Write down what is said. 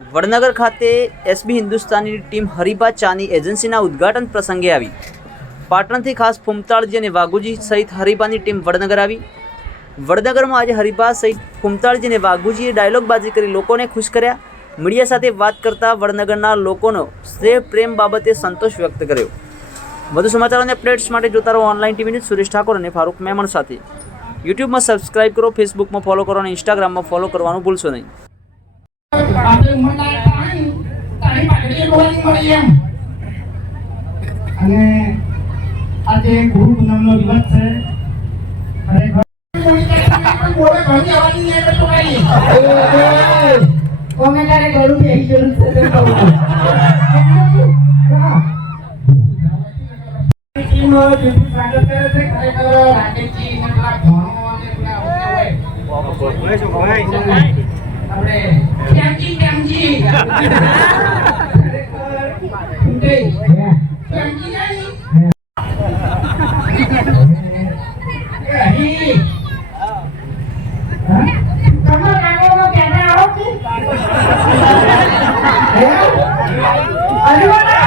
વડનગર ખાતે SB હિન્દુસ્તાનની team હરિભા ચાની એજન્સીના ઉદ્ઘાટન પ્રસંગે આવી. પાટણથી ખાસ ફૂમતાળજી અને વાઘુજી સહિત હરિભાની ટીમ વડનગર આવી. વડનગરમાં આજે હરિભા સહિત ફૂમતાળજી અને વાઘુજીએ ડાયલોગબાજી કરી લોકોને ખુશ કર્યા. મીડિયા સાથે વાત કરતા વડનગરના લોકોનો સ્નેહ પ્રેમ બાબતે સંતોષ વ્યક્ત કર્યો. વધુ સમાચાર અને અપડેટ્સ માટે જોતા રહો online TV news. Suresh Thakor અને ફારૂક મેમણ સાથે. યુટ્યુબમાં સબસ્ક્રાઇબ કરો, ફેસબુકમાં ફોલો કરો અને ઇન્સ્ટાગ્રામમાં ફોલો કરવાનું ભૂલશો નહીં. આપણે ઉંમરના તાણી પાઘડી જોવાની મળી એમ. અને આજે ગુરુ પૂનમનો દિવસ છે. ખરેખર બોલે ઘણી આવવાની ને તો કઈ કોમે તારે ઘરું બેહી ગયું છે તે કહું ટીમ જેટલું સ્વાગત કરે છે ખરેખર રાકેશજી ને પેલા ઘણો અને પેલા આપણે કેમજી કેમજી અરે